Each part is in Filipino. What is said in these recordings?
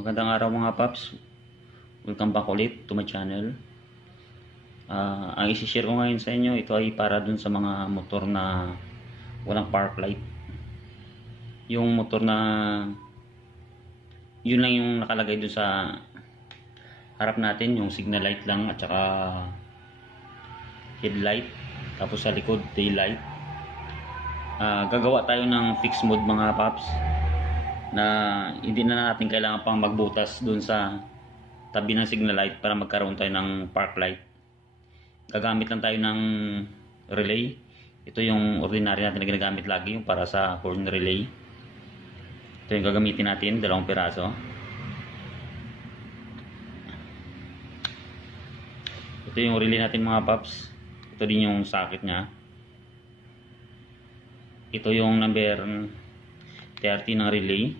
Magandang araw mga paps. Welcome back ulit to my channel. Ang isi-share ko ngayon sa inyo, ito ay para dun sa mga motor na walang park light. Yung motor na yun lang yung nakalagay dun sa harap natin, yung signal light lang at saka headlight. Tapos sa likod, tail light. Gagawa tayo ng fixed mode mga paps, na hindi na natin kailangan pang magbutas dun sa tabi ng signal light para magkaroon tayo ng park light. Gagamit lang tayo ng relay. Ito yung ordinary natin na ginagamit lagi, yung para sa horn relay. Ito yung gagamitin natin, 2 piraso. Ito yung relay natin mga paps. Ito din yung socket nya. Ito yung number 30 ng relay.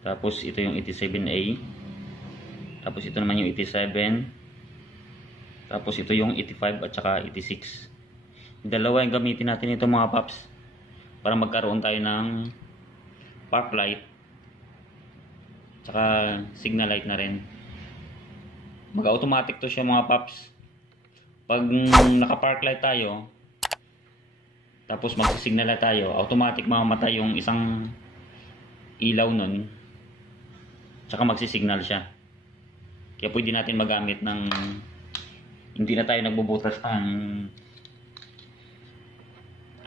Tapos ito yung 87A. Tapos ito naman yung 87. Tapos ito yung 85 at saka 86. Dalawa yung gamitin natin ito mga paps, para magkaroon tayo ng park light saka signal light na rin. Mag-automatic to siya mga paps. Pag naka-park light tayo, tapos mag-signal light tayo, automatic mamamatay yung isang ilaw nun, tsaka magsisignal siya. Kaya pwede natin magamit ng hindi na tayo nagbubutas ng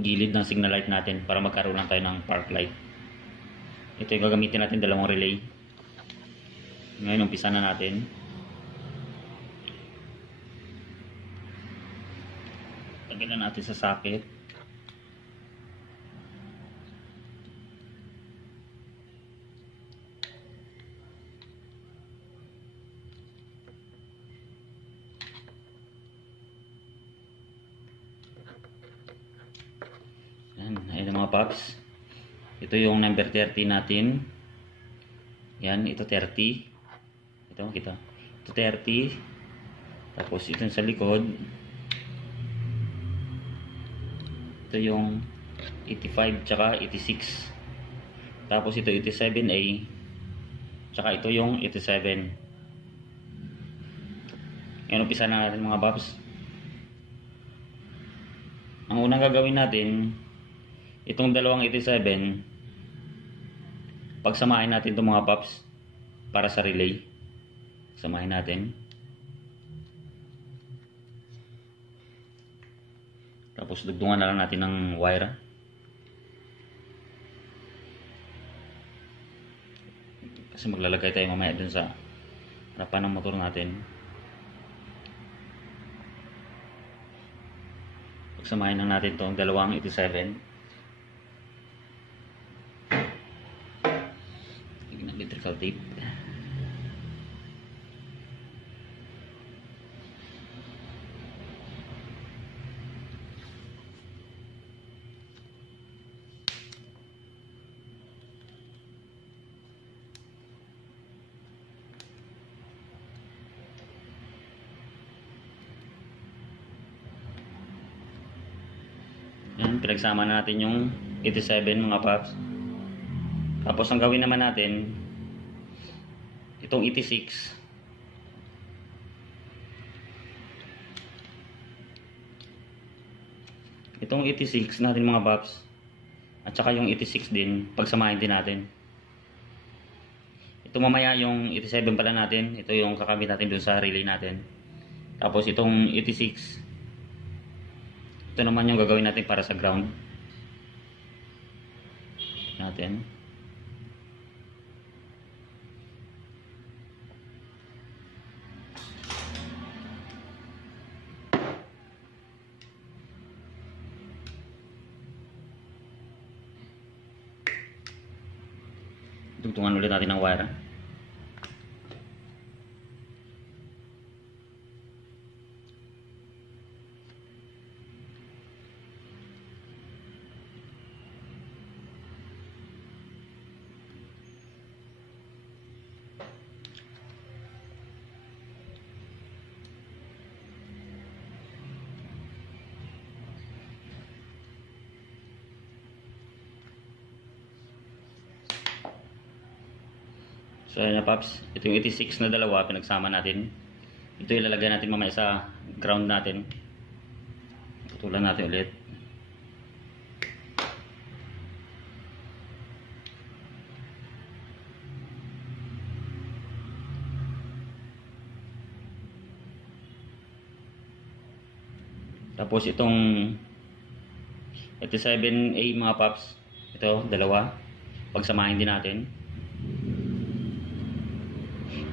gilid ng signal light natin para magkaroon lang tayo ng park light. Ito yung gagamitin natin, 2 relay. Ngayon umpisa na natin. Lagyan na natin sa socket. Ayan mga paps, ito yung number 30 natin. Yan, ito 30. Ito kita, ito 30. Tapos ito sa likod, ito yung 85 tsaka 86. Tapos ito 87A, tsaka ito yung 87. Yan, umpisa na natin mga paps. Ang unang gagawin natin, itong 287, pagsamahin natin itong mga paps para sa relay. Samahin natin. Tapos dugtungan na lang natin ng wire. Kasi maglalagay tayo mamaya dun sa harapan ng motor natin. Pagsamahin lang natin itong 287. Electrical tape. Yan, pinagsama na natin yung 87 mga paps. Tapos ang gawin naman natin, itong 86, natin mga paps, at saka yung 86 din, pagsamahin din natin. Ito mamaya yung 87 pala natin, ito yung kakabit natin dun sa relay natin. Tapos itong 86, ito naman yung gagawin natin para sa ground natin. Tugtungan ulit natin ng wire. So ayan na Paps, ito yung 86 na dalawa pinagsama natin. Ito ilalagay natin mamaya sa ground natin. Putulan natin ulit. Tapos itong 87A mga Paps, ito dalawa, pagsamahin din natin.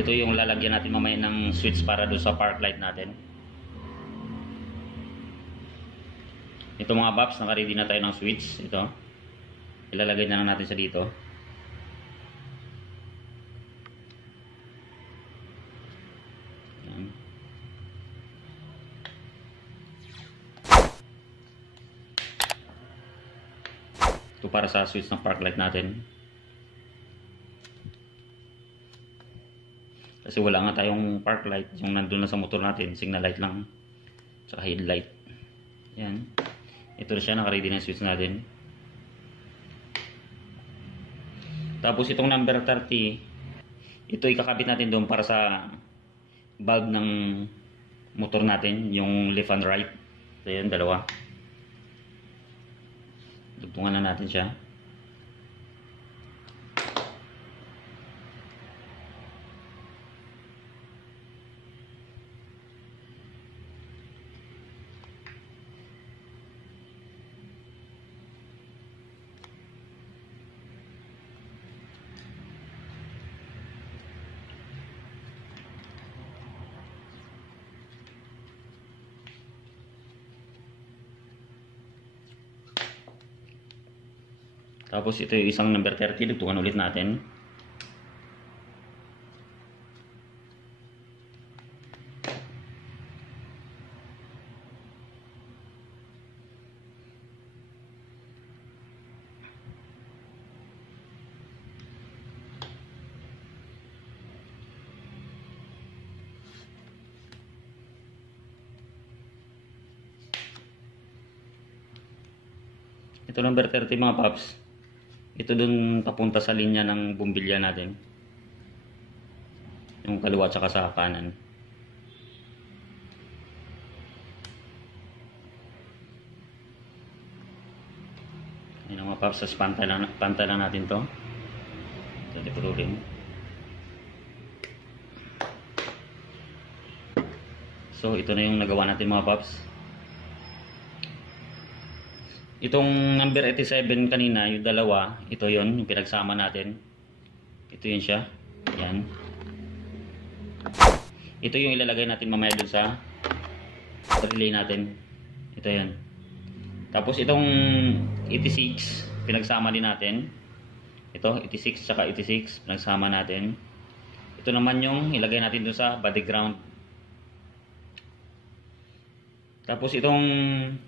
Ito yung lalagyan natin mamaya ng switch para doon sa park light natin. Ito mga Paps, naka-ready na tayo ng switch. Ito, ilalagay na lang natin sa dito. Yan. Ito para sa switch ng park light natin. Kasi wala nga tayong park light, yung nandun na sa motor natin, signal light lang, tsaka headlight. Yan. Ito na siya, naka-ready na switch natin. Tapos itong number 30, ito ikakabit natin doon para sa bulb ng motor natin, yung left and right. So yan, dalawa. Dugtungan na natin siya. Tapos ito yung isang number 30, dugtungan ulit natin. Ito number 30 mga Paps. Ito dun papunta sa linya ng bumbilya natin. Yung kaliwa at saka sa kanan. Ayan mga Paps, pantay lang natin to. Ito putulin. So ito na yung nagawa natin mga Paps. Itong number 87 kanina, yung dalawa, ito yon yung pinagsama natin. Ito yun siya. Yan. Ito yung ilalagay natin mamaya dun sa relay natin. Ito yun. Tapos itong 86, pinagsama din natin. Ito, 86 tsaka 86, pinagsama natin. Ito naman yung ilagay natin dun sa body ground. Tapos itong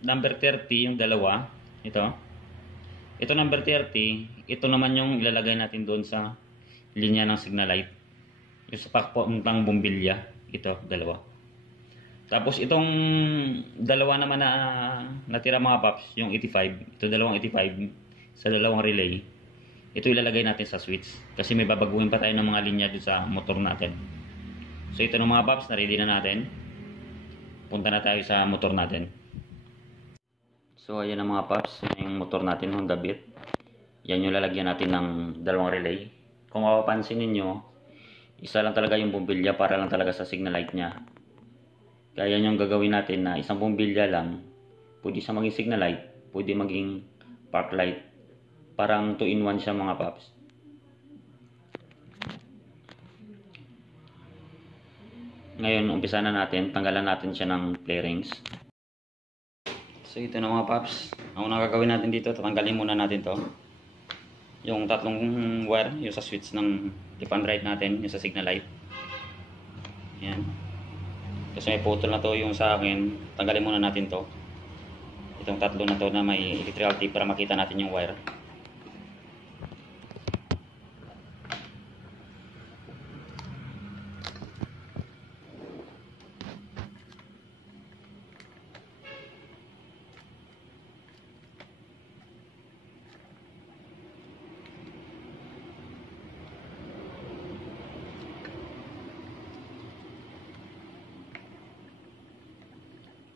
number 30, yung dalawa, ito number 30, ito naman yung ilalagay natin doon sa linya ng signal light. Yung sa papuntang bumbilya, ito, dalawa. Tapos itong dalawa naman na natira mga Paps, yung 85, ito dalawang 85 sa dalawang relay. Ito ilalagay natin sa switch kasi may babaguhin pa tayo ng mga linya doon sa motor natin. So ito na mga Paps, na-ready na natin. Punta na tayo sa motor natin. So ayan ang mga Paps, yung motor natin, Honda Beat. Yan yung lalagyan natin ng dalawang relay. Kung mapapansin ninyo, isa lang talaga yung bumbilya para lang talaga sa signal light nya. Kaya yung gagawin natin na isang bumbilya lang, pwede siya maging signal light, pwede maging park light. Parang 2-in-1 siya mga Paps. Ngayon, umpisa na natin, tanggalan natin siya ng play rings. So ito na mga Paps, ang unang gagawin natin dito, tatanggalin muna natin to. Yung tatlong wire, yung sa switch ng left and right natin, yung sa signal light. Yan. Kasi may putol na to yung sa akin, tanggalin muna natin to. Itong tatlo na to na may electrical tape para makita natin yung wire.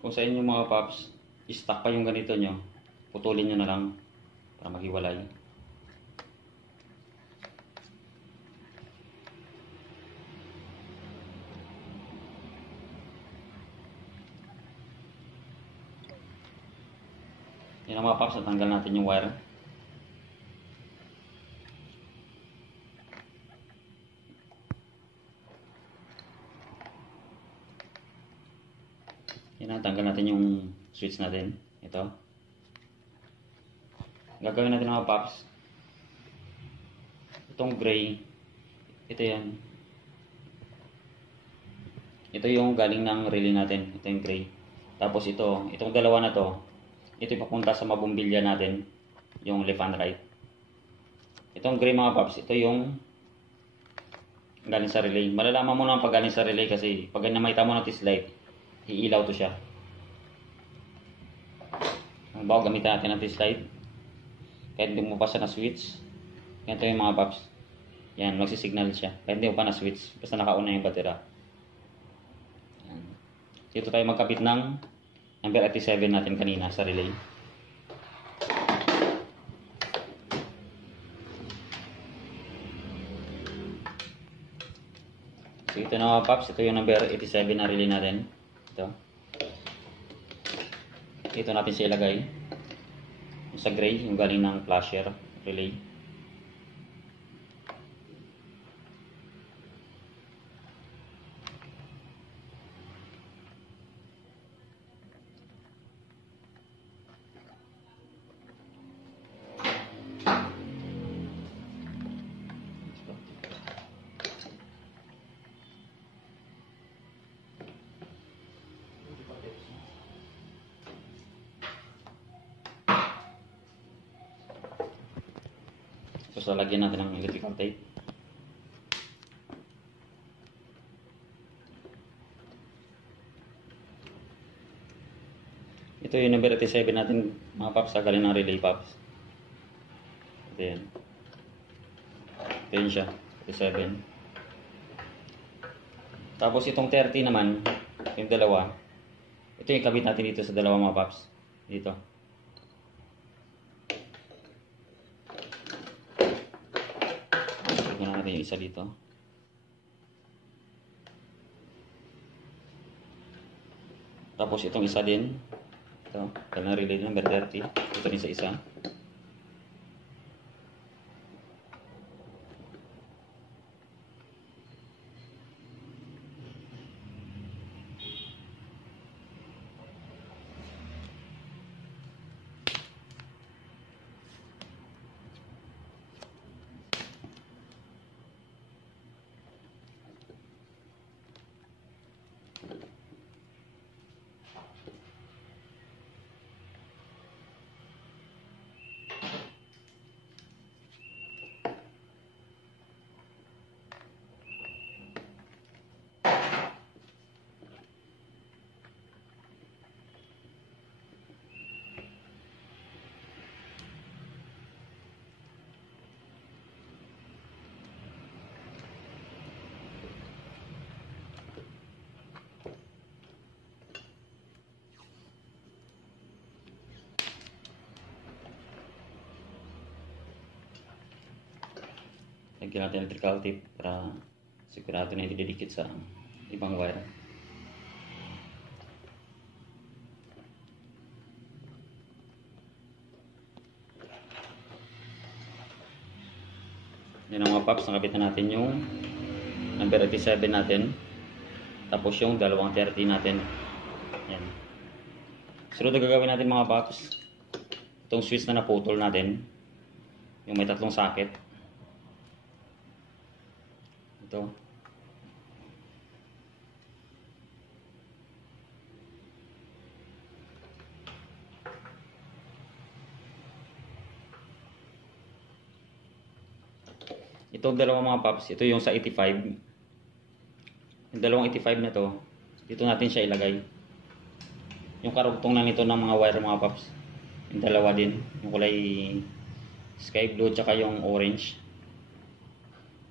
Kung sa inyo mga paps, stock pa yung ganito nyo, putulin nyo na lang para maghiwalay. Yan ang mga paps, natanggal natin yung wire. Yan, natanggal natin yung switch natin. Ito. Gagawin natin mga paps. Itong gray, ito yan. Ito yung galing ng relay natin. Ito yung gray. Tapos itong dalawa na to, ito ipapunta sa mabumbilya natin, yung left and right. Itong gray mga paps, ito yung galing sa relay. Malalaman mo naman pag galing sa relay kasi pag namita mo ng test light, iilaw to siya. Ang bago gamitan natin ng test light, kahit hindi mo pa siya na switch, ganito yung mga paps. Yan, magsisignal siya. Kahit hindi mo pa na switch, basta nakauna yung batera. Yan. Dito tayo magkabit ng number 87 natin kanina sa relay. So ito na mga paps, ito yung number 87 na relay natin. Ito natin siya ilagay. Sa gray, yung galing ng flasher relay. So, lagyan natin ng electrical tape. Ito yung number 87 natin mga paps, galing ng relay paps. Ito yan. Ito yun siya, 87. Tapos itong 30 naman, yung dalawa. Ito yung kabit natin dito sa dalawa mga paps. Dito. Lagyan natin yung isa dito. Tapos itong isa din. Ito, kailangan relay number 30. Ito din sa isa. Lagyan natin electrical tape para sigurado na hindi didikit sa ibang wire. Yan ang mga paps, nakabit na natin yung number 87 natin. Tapos yung dalawang 30 natin. Yan. Sunod na gagawin natin mga paps, itong switch na naputol natin, yung may tatlong socket. Ito. Itong dalawang mga paps, ito yung sa 85. Yung dalawang 85 na to, dito natin siya ilagay. Yung karugtong lang ito ng mga wire mga paps. Yung dalawa din, yung kulay sky blue tsaka yung orange.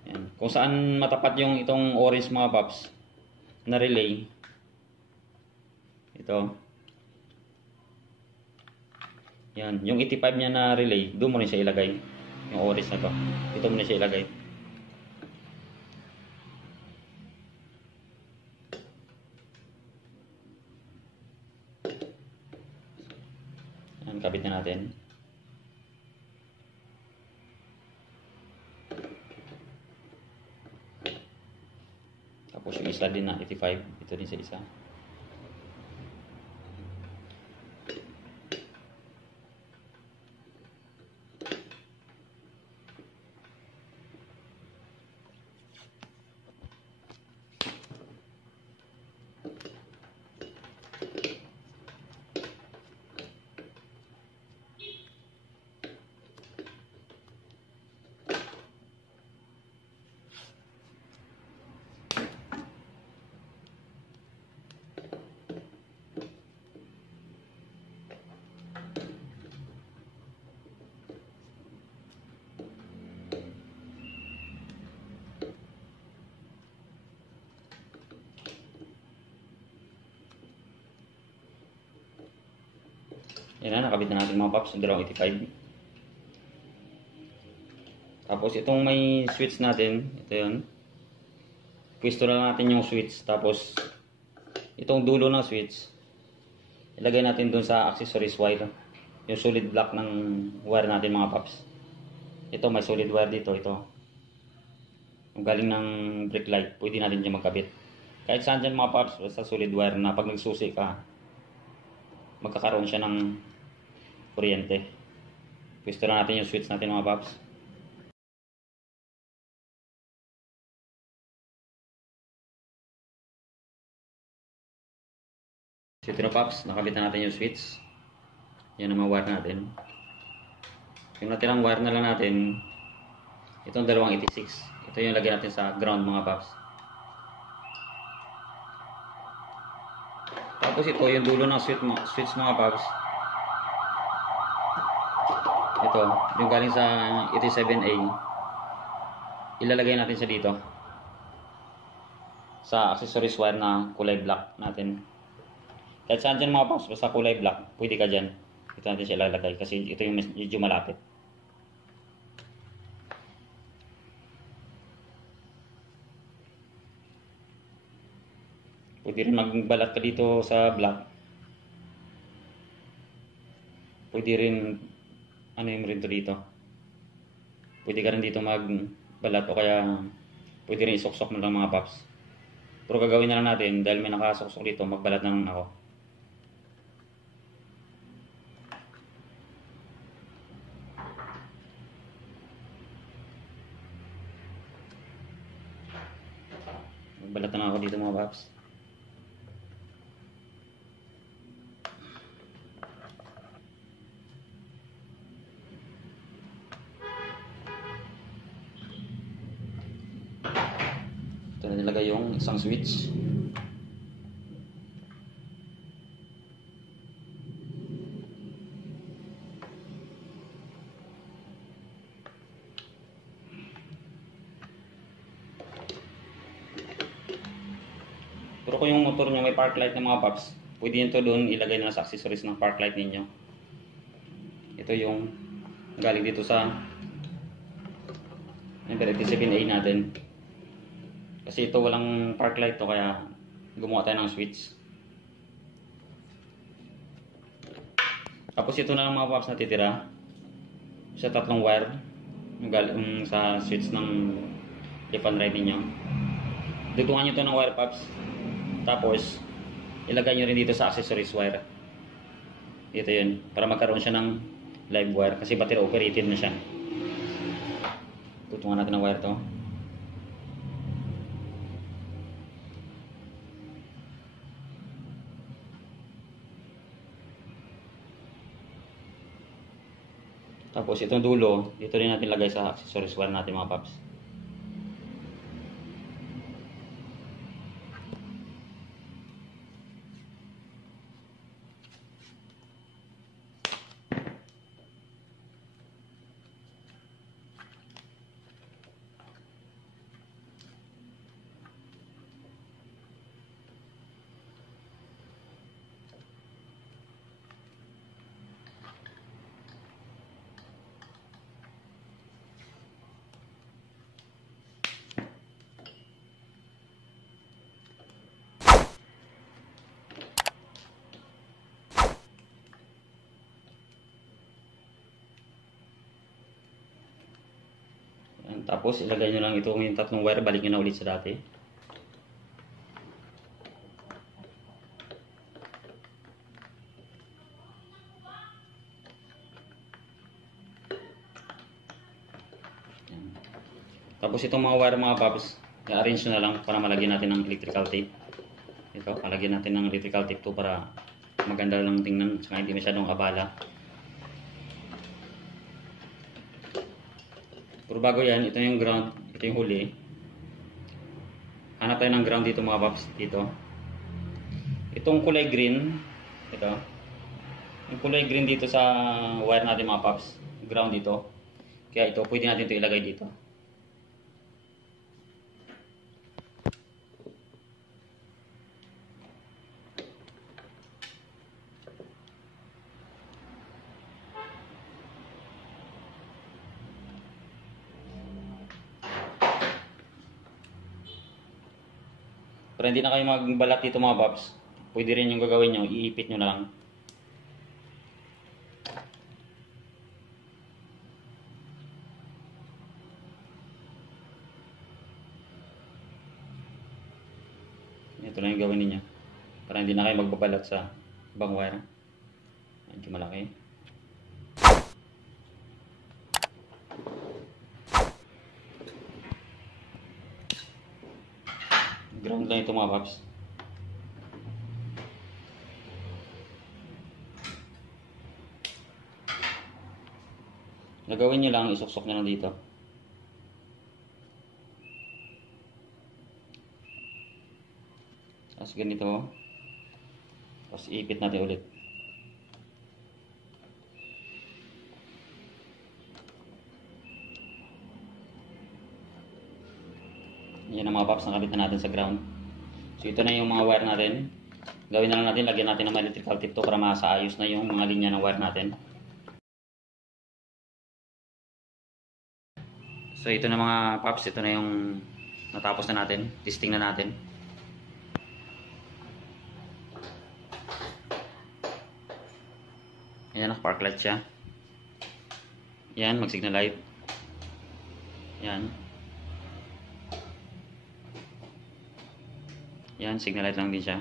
Yan. Kung saan matapat yung itong orange mga paps na relay, ito, Yan, yung 85 niya na relay, doon mo rin siya ilagay. Yung oris na to. Ito mo rin siya ilagay. Yan, kabit na natin. Tapos yung isa din na 85, ito din sa isa. Yan na, nakabit na natin mga paps, yung dalawang 85. Tapos itong may switch natin, ito yun. Pwesto na natin yung switch. Tapos itong dulo ng switch, ilagay natin dun sa accessories wire. Yung solid block ng wire natin mga paps. Ito may solid wire dito, ito. Yung galing ng brake light, pwede natin dyan magkabit. Kahit saan dyan mga paps, sa solid wire na pag nagsusi ka, magkakaroon siya ng kuryente. Pwesto na natin yung switch natin mga paps. So ito na paps, nakabit na natin yung switch. Yan ang mga wire natin. Yung natirang wire na lang natin, itong dalawang 86. Ito yung lagay natin sa ground mga paps. Tapos ito yung dulo ng switch mga paps. Ito, yung galing sa 87A. Ilalagay natin siya dito. Sa accessories wire na kulay black natin. Kahit saan dyan mga paps, basta kulay black, pwede ka dyan. Ito natin siya ilalagay kasi ito yung medyo malapit. Pwede rin magbalat ka dito sa black. Pwede rin ano yung rin dito. Pwede ka rin dito magbalat o kaya pwede rin isuksok mo lang mga paps. Pero gagawin na lang natin dahil may nakasuksok dito, magbalat na lang ako. Magbalat na lang ako dito mga paps. Ito na nilagay yung isang switch. Pero kung yung motor nyo may park light ng mga paps, pwede nyo ito doon ilagay na sa accessories ng park light ninyo. Ito yung galing dito sa 87A natin. Kasi ito walang park light to kaya gumawa tayo ng switch. Tapos ito na lang mga paps na titira sa tatlong wire yung galing sa switch ng left and right ninyo. Dutungan nyo ito ng wire paps. Tapos ilagay nyo rin dito sa accessories wire. Ito yun, para magkaroon siya ng live wire kasi battery operated na siya. Tutungan natin ng wire to. Tapos itong dulo, dito rin natin lagay sa accessories wire natin mga paps. Tapos ilagay nyo lang itong yung tatlong wire, balik nyo na ulit sa dati. Yan. Tapos itong mga wire mga paps, i-arrange na lang para malagyan natin ng electrical tape. Ito, palagyan natin ng electrical tape to para maganda lang tingnan, saka hindi masyadong abala. Pero bago yan, ito yung ground, ito yung huli. Hanap tayo ng ground dito mga paps, dito. Itong kulay green, ito. Yung kulay green dito sa wire natin mga paps, ground dito. Kaya ito, pwede natin ito ilagay dito. Pero hindi na kayo magbalat dito mga paps. Pwede rin yung gagawin nyo, iipit nyo na lang. Ito na yung gawin niyo para hindi na kayo magbabalat sa ibang wire. Medyo malaki. Ground lang ito mga paps. Nagawin nyo lang, isuksok nyo lang dito. Tapos ganito. Tapos iipit natin ulit. Yan ang mga paps, nakabit na natin sa ground. So ito na yung mga wire natin. Gawin na lang natin, lagyan natin ng electrical tape to para masaayos na yung mga linya ng wire natin. So ito na mga paps, ito na yung natapos na natin. Testing na natin. Ayan, naka-park light siya. Yan, mag-signal light. Yan. Yan, signal light lang din siya.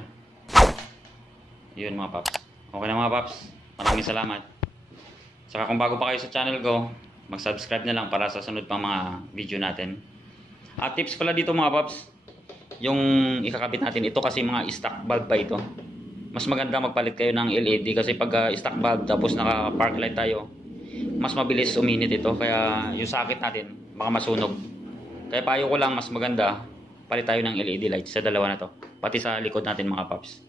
Yun mga paps. Okay na mga paps. Maraming salamat. Saka kung bago pa kayo sa channel ko, mag-subscribe na lang para sa sunod pang mga video natin. At tips pala dito mga paps, yung ikakabit natin ito kasi mga stock bulb pa ito. Mas maganda magpalit kayo ng LED kasi pag stock bulb tapos naka-park light tayo, mas mabilis uminit ito. Kaya yung socket natin baka masunog. Kaya payo ko lang, mas maganda palit tayo ng LED lights sa dalawa na to. Pati sa likod natin mga paps.